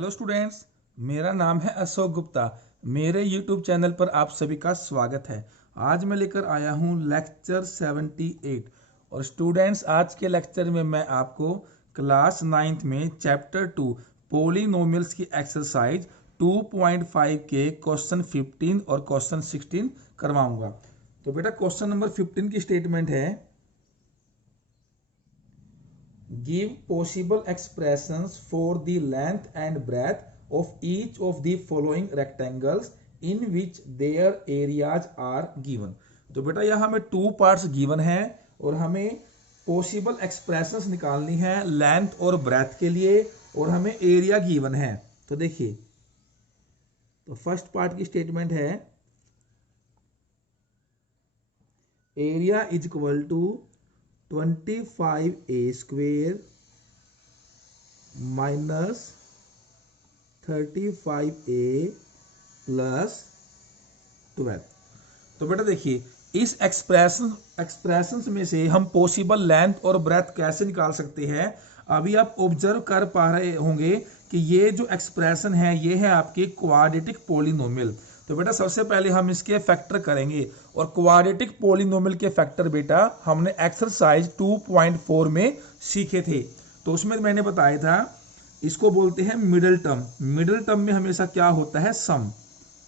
Hello students, मेरा नाम है अशोक गुप्ता। मेरे यूट्यूब चैनल पर आप सभी का स्वागत है। आज मैं लेकर आया हूँ लेक्चर 78। और स्टूडेंट्स, आज के लेक्चर में मैं आपको क्लास 9th में चैप्टर 2 पोलिनोमियल्स की एक्सरसाइज 2.5 के क्वेश्चन 15 और क्वेश्चन 16 करवाऊंगा। तो बेटा क्वेश्चन नंबर 15 की स्टेटमेंट है, give possible expressions for the length and breadth of each of the following rectangles in which their areas are given। तो बेटा यहाँ हमें टू पार्ट्स गिवन है और हमें पॉसिबल एक्सप्रेशंस निकालनी है लेंथ और ब्रेथ के लिए, और हमें एरिया गिवन है। तो देखिए, तो फर्स्ट पार्ट की स्टेटमेंट है, area is equal to 25a square minus 35a plus 12। तो बेटा देखिए, इस एक्सप्रेशंस में से हम पॉसिबल लेंथ और ब्रेथ कैसे निकाल सकते हैं। अभी आप ऑब्जर्व कर पा रहे होंगे कि ये जो एक्सप्रेशन है ये है आपके क्वाड्रेटिक पोलिनोमियल। तो बेटा सबसे पहले हम इसके फैक्टर करेंगे, और क्वाड्रेटिक पोलिनोमियल के फैक्टर बेटा हमने एक्सरसाइज 2.4 में सीखे थे। तो उसमें मैंने बताया था, इसको बोलते हैं मिडिल टर्म। मिडिल टर्म में हमेशा क्या होता है, सम।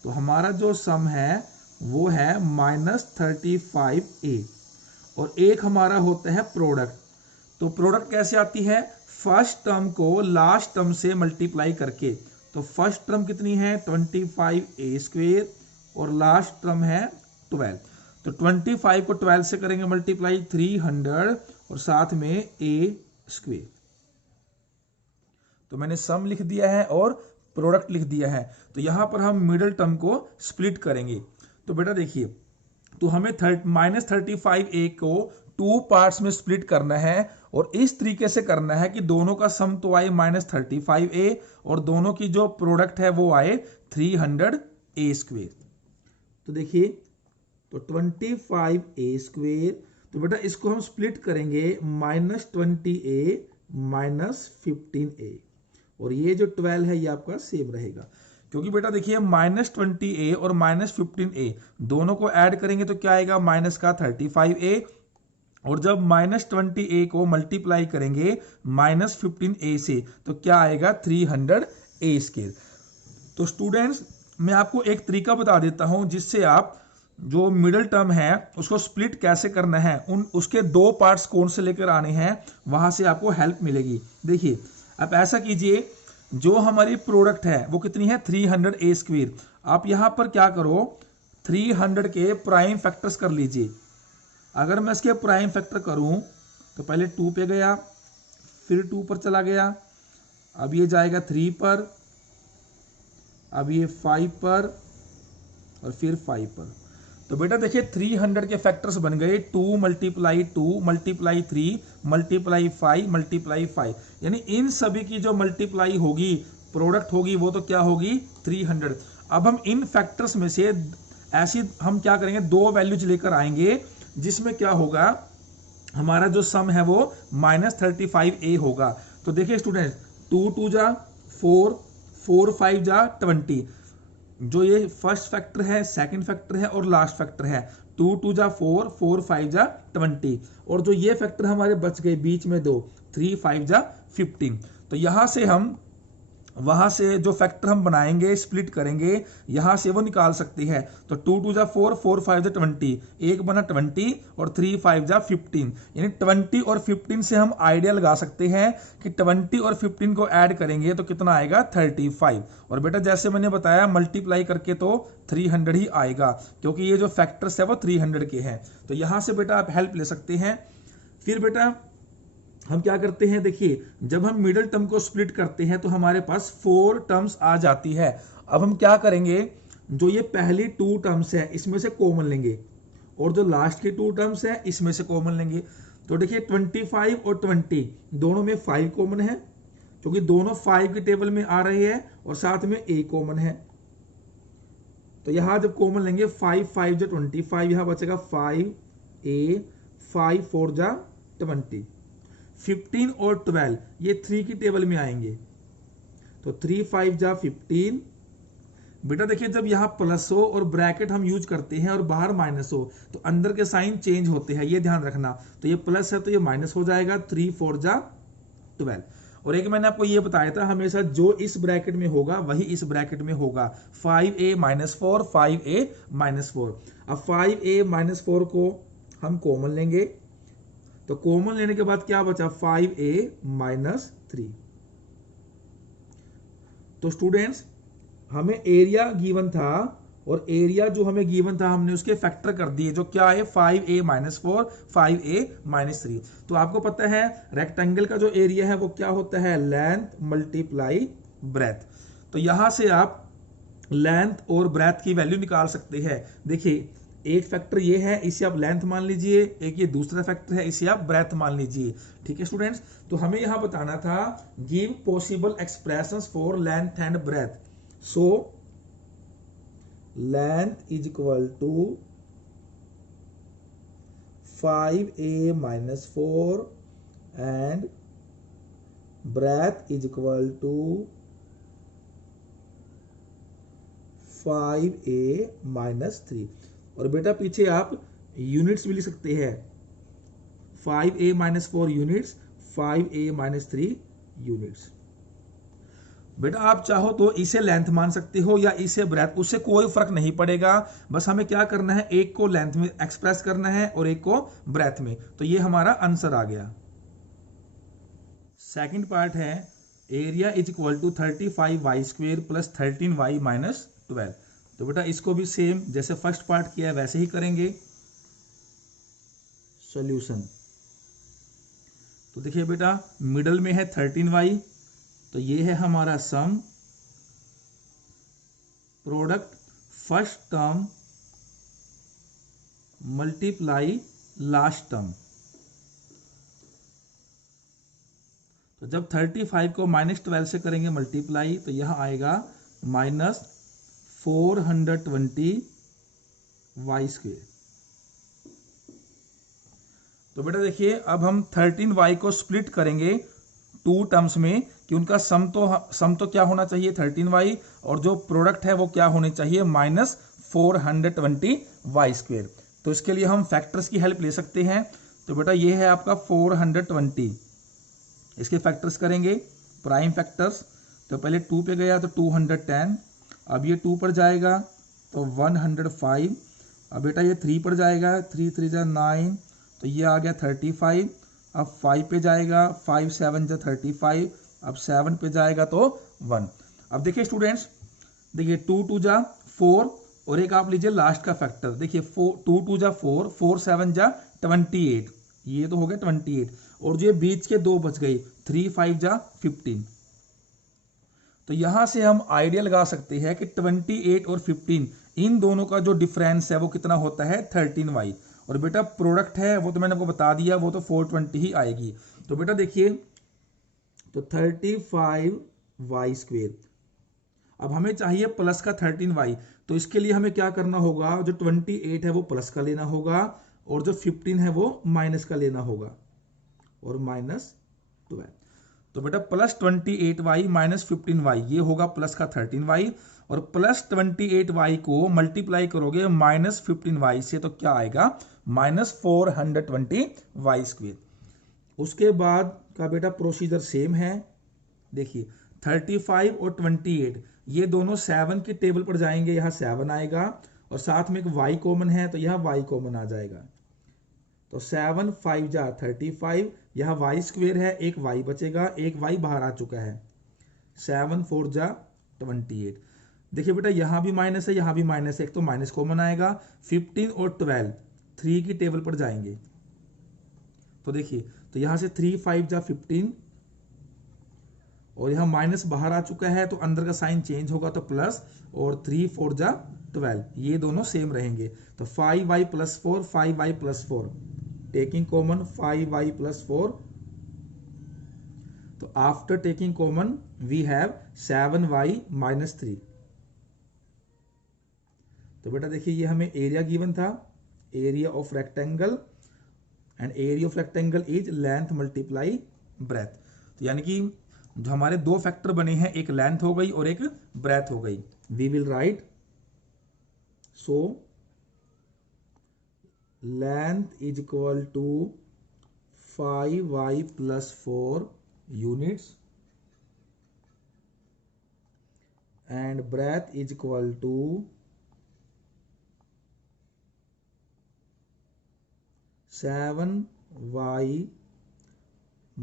तो हमारा जो सम है वो है -35a, और एक हमारा होता है प्रोडक्ट। तो प्रोडक्ट कैसे आती है, फर्स्ट टर्म को लास्ट टर्म से मल्टीप्लाई करके। तो फर्स्ट टर्म कितनी है 25a स्क्वेयर, और लास्ट टर्म है 12। तो 25 को 12 से करेंगे मल्टीप्लाई 300, और साथ में a स्क्वेयर। तो मैंने सम लिख दिया है और प्रोडक्ट लिख दिया है। तो यहां पर हम मिडिल टर्म को स्प्लिट करेंगे। तो बेटा देखिए, तो हमें -35a को टू पार्ट्स में स्प्लिट करना है, और इस तरीके से करना है कि दोनों का सम तो आए -35a, और दोनों की जो प्रोडक्ट है वो आए 300a स्क्वेयर। तो देखिए, तो 25a स्क्वेयर, तो बेटा इसको हम स्प्लिट करेंगे -20a -15a, और ये जो 12 है ये आपका सेम रहेगा। क्योंकि बेटा देखिए, -20a और -15a दोनों को ऐड करेंगे तो क्या आएगा, माइनस का 35a, और जब -20a को मल्टीप्लाई करेंगे -15a से तो क्या आएगा 300a स्क्वायर। तो स्टूडेंट्स, मैं आपको एक तरीका बता देता हूं जिससे आप जो मिडिल टर्म है उसको स्प्लिट कैसे करना है, उसके दो पार्ट्स कौन से लेकर आने हैं, वहां से आपको हेल्प मिलेगी। देखिए, आप ऐसा कीजिए, जो हमारी प्रोडक्ट है वो कितनी है 300a स्क्वायर। आप यहां पर क्या करो, 300 के प्राइम फैक्टर्स कर लीजिए। अगर मैं इसके प्राइम फैक्टर करूं तो पहले 2 पे गया, फिर 2 पर चला गया, अब ये जाएगा 3 पर, अब ये 5 पर, और फिर 5 पर। तो बेटा देखिए, 300 के फैक्टर्स बन गए 2 × 2 × 3 × 5 × 5, यानी इन सभी की जो मल्टीप्लाई होगी, प्रोडक्ट होगी, वो तो क्या होगी 300। अब हम इन फैक्टर्स में से ऐसी हम क्या करेंगे, दो वैल्यूज लेकर आएंगे, जिसमें क्या होगा, हमारा जो सम है वो -35a होगा। तो देखिए स्टूडेंट, 2 2 जा 4, 4 5 जा 20। जो ये फर्स्ट फैक्टर है, सेकंड फैक्टर है और लास्ट फैक्टर है, 2 2 जा 4, 4 5 जा 20, और जो ये फैक्टर हमारे बच गए बीच में दो, 3 5 जा 15। तो यहां से हम वहां से जो फैक्टर हम बनाएंगे, स्प्लिट करेंगे, यहां से वो निकाल सकते हैं। तो 2 2 जा 4, 4 5 जा 20, एक बना 20, और 3 5 जा 15, यानी 20 और 15 से हम आइडिया लगा सकते हैं कि 20 और 15 को ऐड करेंगे तो कितना आएगा 35। और बेटा जैसे मैंने बताया, मल्टीप्लाई करके तो 300 ही आएगा, क्योंकि ये जो फैक्टर्स है वो 300 के हैं। तो यहां से बेटा आप हेल्प ले सकते हैं। फिर बेटा हम क्या करते हैं, देखिए, जब हम मिडिल टर्म को स्प्लिट करते हैं तो हमारे पास 4 टर्म्स आ जाती है। अब हम क्या करेंगे, जो ये पहली 2 टर्म्स है इसमें से कॉमन लेंगे, और जो लास्ट की 2 टर्म्स है इसमें से कॉमन लेंगे। तो देखिए, 25 और 20 दोनों में 5 कॉमन है, क्योंकि दोनों 5 की टेबल में आ रहे हैं, और साथ में a कॉमन है। तो यहां जब कॉमन लेंगे 5 5 जा 25, यहां बचेगा 5a, 5 4 जा 20, 15 और 12 ये 3 की टेबल में आएंगे। तो 3 5 जा 15। बेटा देखिए जब यहाँ प्लस हो और ब्रैकेट हम यूज करते हैं और बाहर माइनस हो तो अंदर के साइन चेंज होते हैं, ये ध्यान रखना। तो ये प्लस है तो ये माइनस हो जाएगा, 3 4 जा 12। और एक मैंने आपको ये बताया था हमेशा जो इस ब्रैकेट में होगा वही इस ब्रैकेट में होगा, 5a - 4 5a - 4। अब 5a - 4 को हम कॉमन लेंगे, तो कॉमन लेने के बाद क्या बचा, 5a - 3। तो स्टूडेंट्स हमें एरिया गिवन था और एरिया जो हमें गिवन था हमने उसके फैक्टर कर दिए, जो क्या है 5a - 4 5a - 3। तो आपको पता है रेक्टेंगल का जो एरिया है वो क्या होता है, लेंथ मल्टीप्लाई ब्रेथ। तो यहां से आप लेंथ और ब्रेथ की वैल्यू निकाल सकते हैं। देखिए एक फैक्टर ये है, इसे आप लेंथ मान लीजिए, एक ये दूसरा फैक्टर है, इसे आप ब्रेथ मान लीजिए। ठीक है स्टूडेंट्स, तो हमें यहां बताना था give possible expressions for length and breadth. So length is equal to 5a - 4 and breadth is equal to 5a - 3। और बेटा पीछे आप यूनिट्स भी लिख सकते हैं, 5a - 4 यूनिट्स, 5a - 3 यूनिट्स। बेटा आप चाहो तो इसे लेंथ मान सकते हो या इसे ब्रेथ, उससे कोई फर्क नहीं पड़ेगा। बस हमें क्या करना है, एक को लेंथ में एक्सप्रेस करना है और एक को ब्रेथ में। तो ये हमारा आंसर आ गया। सेकंड पार्ट है area is equal to 35y² + 13y - 12। तो बेटा इसको भी सेम जैसे फर्स्ट पार्ट किया है वैसे ही करेंगे। सॉल्यूशन, तो देखिए बेटा मिडल में है 13y, तो ये है हमारा sum, product first term multiply last term. तो जब 35 को -12 से करेंगे मल्टीप्लाई तो यहां आएगा -420y²। तो बेटा देखिए अब हम 13y को स्प्लिट करेंगे टू टर्म्स में कि उनका सम तो क्या होना चाहिए 13y, और जो प्रोडक्ट है वो क्या होनी चाहिए -420y²। तो इसके लिए हम फैक्टर्स की हेल्प ले सकते हैं। तो बेटा ये है आपका 420, इसके फैक्टर्स करेंगे प्राइम फैक्टर्स। तो पहले 2 पे गया तो 210, अब ये 2 पर जाएगा तो 105। अब बेटा ये 3 पर जाएगा, 3 3 जा 9, तो ये आ गया 35। अब 5 पे जाएगा, 5 7 जा 35। अब 7 पे जाएगा तो 1। अब देखिए स्टूडेंट्स, देखिए 2 2 जा 4 और एक आप लीजिए लास्ट का फैक्टर। देखिए 2 2 जा 4, 4 7 जा 28, ये तो हो गया 28। और जो ये बीच के दो बच गए, 3 5 जा 15। तो यहां से हम आइडिया लगा सकते हैं कि 28 और 15 इन दोनों का जो डिफरेंस है वो कितना होता है 13y। और बेटा प्रोडक्ट है वो तो मैंने आपको बता दिया, वो तो 420 ही आएगी। तो बेटा देखिए तो 35y²। अब हमें चाहिए प्लस का 13y, तो इसके लिए हमें क्या करना होगा, जो 28 है वो प्लस का लेना होगा और जो 15 है वो माइनस का लेना होगा, और -12। तो बेटा +28y - 15y ये होगा प्लस का 13y, और +28y को मल्टीप्लाई करोगे -15y से तो क्या आएगा -420y²। उसके बाद का बेटा प्रोसीजर सेम है। देखिए 35 और 28 ये दोनों 7 की टेबल पर जाएंगे, यहां 7 आएगा और साथ में एक y कॉमन है तो यहां y कॉमन आ जाएगा। तो 7 5 जा 35, यहां y² है, एक y बचेगा, एक y बाहर आ चुका है, 7 4 जा 28। देखिए बेटा यहां भी माइनस है, यहां भी माइनस है, एक तो माइनस कॉमन आएगा। 15 और 12 3 की टेबल पर जाएंगे, तो देखिए तो यहां से 3 5 जा 15 और यहां माइनस बाहर आ चुका है तो अंदर का साइन चेंज होगा तो प्लस, और 3 4 जा 12 ये दोनों सेम रहेंगे। तो 5y + 4 5y + 4 taking common 5y + 4। तो after taking common we have 7y - 3। तो बेटा देखिए ये हमें एरिया गिवन था, area of rectangle, and area of rectangle is length multiply breadth. तो यानी कि जो हमारे दो फैक्टर बने हैं, एक लेंथ हो गई और एक ब्रेथ हो गई। We will write so length is equal to 5y plus 4 units and breadth is equal to 7y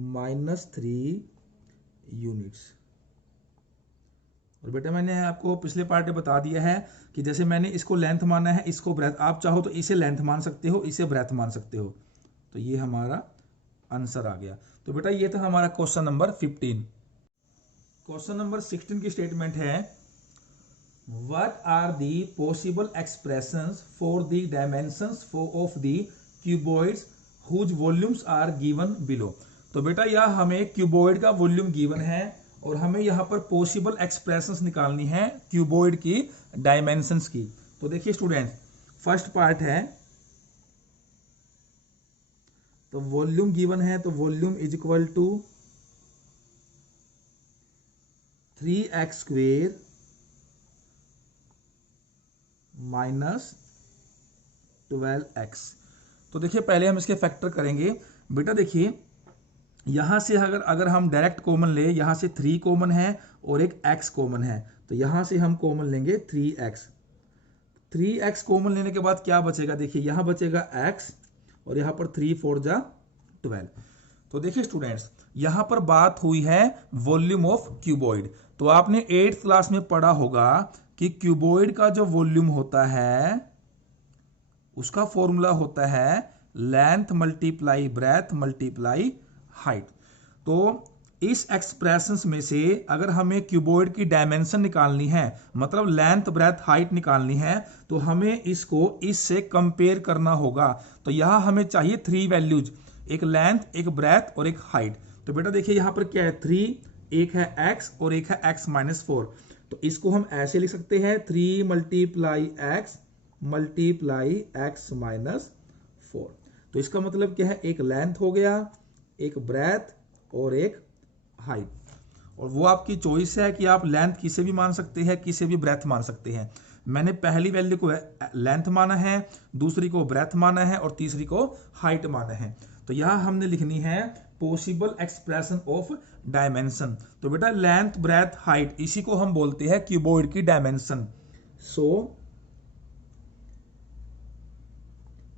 minus 3 units. और बेटा मैंने आपको पिछले पार्ट में बता दिया है कि जैसे मैंने इसको लेंथ माना है, इसको ब्रेथ, आप चाहो तो इसे लेंथ मान सकते हो, इसे ब्रेथ मान सकते हो। तो ये हमारा आंसर आ गया। तो बेटा ये था हमारा क्वेश्चन नंबर 15। क्वेश्चन नंबर 16 की स्टेटमेंट है what are the possible expressions for the dimensions of the cuboids whose volumes are given below. तो बेटा यह हमें क्यूबॉइड का वॉल्यूम गिवन है और हमें यहां पर पॉसिबल एक्सप्रेशंस निकालनी है क्यूबॉइड की डायमेंशंस की। तो देखिए स्टूडेंट, फर्स्ट पार्ट है, तो वॉल्यूम गिवन है, तो volume is equal to 3x square minus 12x। तो देखिए पहले हम इसके फैक्टर करेंगे। बेटा देखिए यहां से अगर हम डायरेक्ट कॉमन ले, यहां से 3 कॉमन है और एक x कॉमन है, तो यहां से हम कॉमन लेंगे 3x। 3x कॉमन लेने के बाद क्या बचेगा, देखिए यहां बचेगा x और यहां पर 3 4 जा 12। तो देखिए स्टूडेंट्स, यहां पर बात हुई है वॉल्यूम ऑफ क्यूबॉइड। तो आपने 8th क्लास में पढ़ा होगा कि क्यूबॉइड का जो वॉल्यूम होता है उसका फॉर्मूला होता है length multiply breath multiply height. तो इस एक्सप्रेशंस में से अगर हमें क्यूबॉइड की डायमेंशन निकालनी है, मतलब लेंथ ब्रेथ हाइट निकालनी है, तो हमें इसको इससे कंपेयर करना होगा। तो यहां हमें चाहिए 3 वैल्यूज, एक लेंथ, एक ब्रेथ और एक हाइट। तो बेटा देखिए यहां पर क्या है, 3, एक है x और एक है x माइनस 4। तो इसको हम ऐसे लिख सकते हैं 3 मल्टीप्लाई x माइनस 4। तो इसका मतलब क्या है, एक लेंथ हो गया, एक ब्रेथ और एक हाइट। और वो आपकी चॉइस है कि आप लेंथ किसे भी मान सकते हैं, किसे भी ब्रेथ मान सकते हैं। मैंने पहली वैल्यू को लेंथ माना है, दूसरी को ब्रेथ माना है और तीसरी को हाइट माना है। तो यहां हमने लिखनी है पॉसिबल एक्सप्रेशन ऑफ डायमेंशन। तो बेटा लेंथ ब्रेथ हाइट इसी को हम बोलते हैं क्यूबॉइड की dimension. So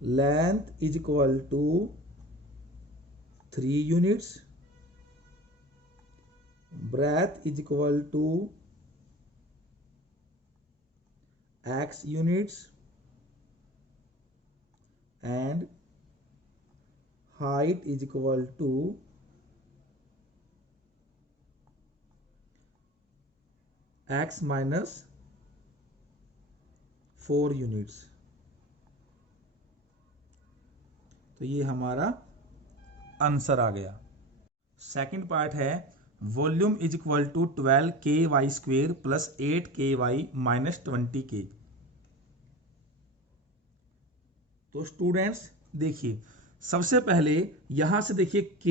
length is equal to 3 units, breadth is equal to x units and height is equal to x minus 4 units। तो ये हमारा आंसर आ गया। सेकंड पार्ट है volume is equal to 12 square plus 8 minus 20 तो students देखिए सबसे पहले यहां से देखिए k,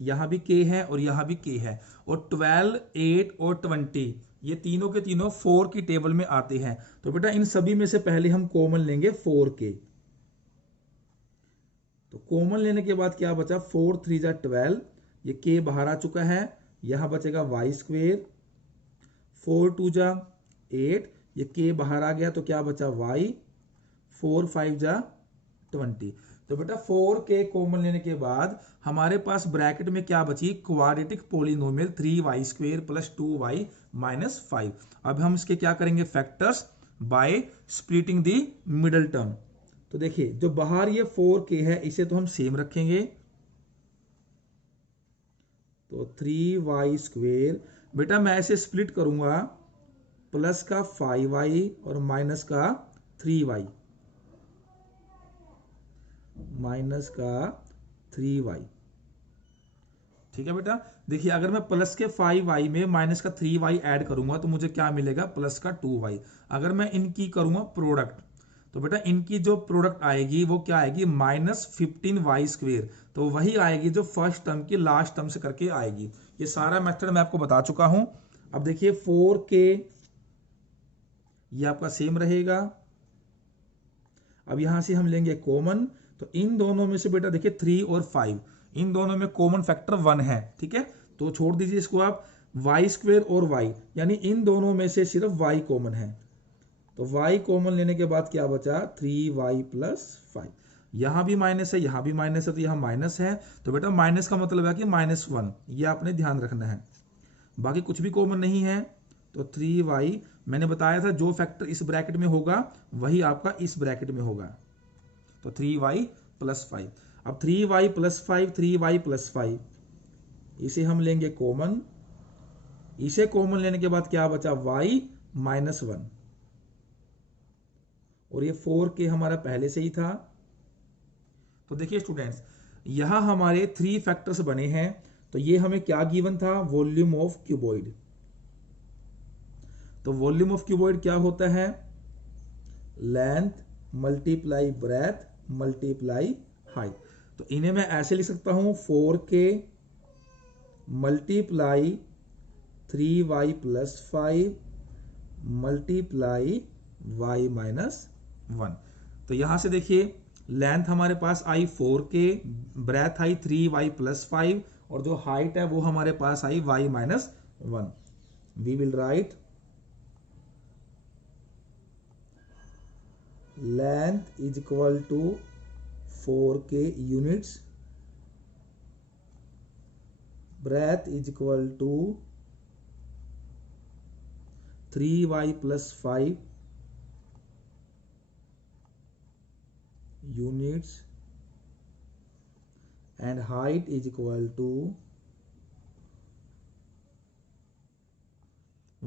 यहां भी k है और यहां भी k है, और 12, 8 और 20 ये तीनों के तीनों 4 की टेबल में आते हैं। तो बेटा इन सभी में से पहले हम कॉमन लेंगे 4k। तो कॉमन लेने के बाद क्या बचा, 4 3 जा 12, ये k बाहर आ चुका है, यहां बचेगा y स्क्वेयर, 4 2 जा 8, ये k बाहर आ गया तो क्या बचा y, 4 5 जा 20। तो बेटा 4k कॉमन लेने के बाद हमारे पास ब्रैकेट में क्या बची, quadratic polynomial 3y square plus 2y minus 5। अब हम इसके क्या करेंगे, factors by splitting the middle term. तो देखिए जो बाहर ये 4k है इसे तो हम सेम रखेंगे, तो 3y स्क्वेयर, बेटा मैं इसे स्प्लिट करूंगा, प्लस का 5y और माइनस का 3y, माइनस का 3y। ठीक है बेटा, देखिए अगर मैं प्लस के 5y में माइनस का 3y ऐड करूंगा तो मुझे क्या मिलेगा, प्लस का 2y। अगर मैं इनकी करूंगा प्रोडक्ट, तो बेटा इनकी जो प्रोडक्ट आएगी वो क्या आएगी, -15y²। तो वही आएगी जो फर्स्ट टर्म की लास्ट टर्म से करके आएगी। ये सारा मेथड मैं आपको बता चुका हूं। अब देखिए 4k ये आपका सेम रहेगा। अब यहां से हम लेंगे कॉमन, तो इन दोनों में से बेटा देखिए 3 और 5, इन दोनों में कॉमन फैक्टर 1 है, ठीक है। तो छोड़ दीजिए इसको आप। y² और y, यानी इन दोनों में से सिर्फ y कॉमन है। तो y कॉमन लेने के बाद क्या बचा, 3y + 5। यहां भी माइनस है, यहां भी माइनस है, तो यहां माइनस है। तो बेटा माइनस का मतलब है कि -1, ये आपने ध्यान रखना है। बाकी कुछ भी कॉमन नहीं है। तो 3y, मैंने बताया था जो फैक्टर इस ब्रैकेट में होगा वही आपका इस ब्रैकेट में होगा। तो 3y + 5। अब 3y + 5, 3y + 5, इसे हम लेंगे कॉमन। इसे कॉमन लेने के बाद क्या बचा, y -1। और ये 4k हमारा पहले से ही था। तो देखिए स्टूडेंट्स, यहां हमारे 3 फैक्टर्स बने हैं। तो ये हमें क्या गिवन था, वॉल्यूम ऑफ क्यूबॉइड। तो वॉल्यूम ऑफ क्यूबॉइड क्या होता है, length multiply breath multiply height. तो इन्हें मैं ऐसे लिख सकता हूं, 4k multiply 3y + 5 multiply y -1। तो यहां से देखिए लेंथ हमारे पास आई 4k, ब्रेथ आई 3y + 5, और जो हाइट है वो हमारे पास आई y -1। We will write length is equal to 4k units, breadth is equal to 3y + 5 units, and height is equal to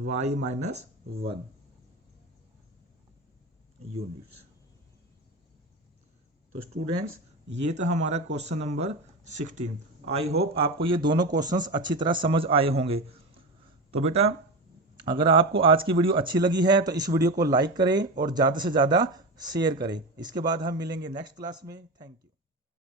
y -1 units. तो स्टूडेंट्स ये था हमारा क्वेश्चन नंबर 16। आई होप आपको ये दोनों क्वेश्चंस अच्छी तरह समझ आए होंगे। तो बेटा अगर आपको आज की वीडियो अच्छी लगी है तो इस वीडियो को लाइक करें और ज़्यादा से ज़्यादा शेयर करें। इसके बाद हम मिलेंगे नेक्स्ट क्लास में। Thank you.